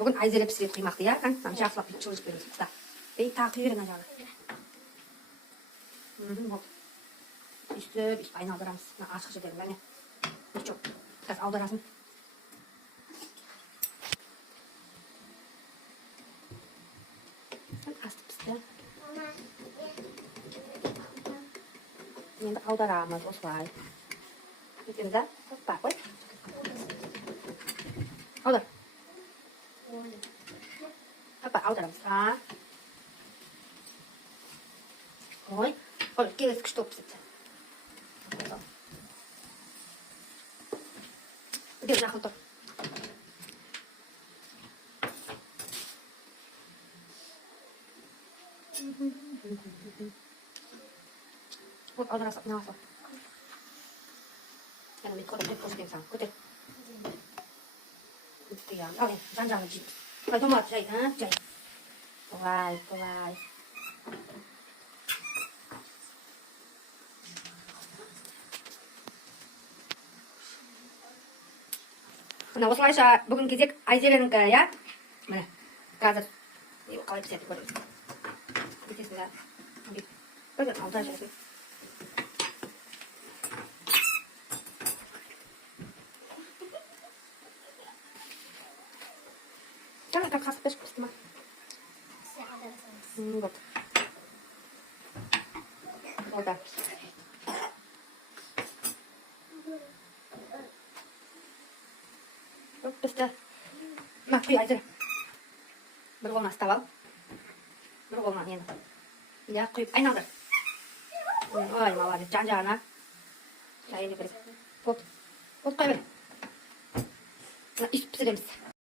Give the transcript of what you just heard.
Bugün ayzele pişirip kıymaktı ya. Sen şahsıla bir çocuk verin. Usta. Bey takip verin acaba. Üstü aynı aldıramız. Açıkça derim ben ya. Hiç çok. Biraz aldıramız. Astı pişti. Енді аударамыз осылай. Енді так қой. Аудар. Апа, аударамыз. Ой, ой, келесі күшті болып піседі. Бер жақын тұр. Вот аударасың, мынасы. Яғни мен көтер, көрсетемін саған. Көтер. Бітті яғни. Ал енді, жан-жағын жейміз. Қалай томат жай, жай. Солай, солай. Мына осылайша бүгін кезек Айзеленікі, иә? Міне, қазір қалай піседі көреміз. Кетесің да. Қазір аудар жайсың. Жаңа как қасып берші пісті ма? Вот. Вот так. Пісті. Ма, құй Айзеле. Бір қолына ұстап ал. Бір қолына енді. Ja, құйып айналdır. Ой, молодец, жан-жағына. Жайылы беріп. Вот. Вот қой бер. Үстіп пісіреміз.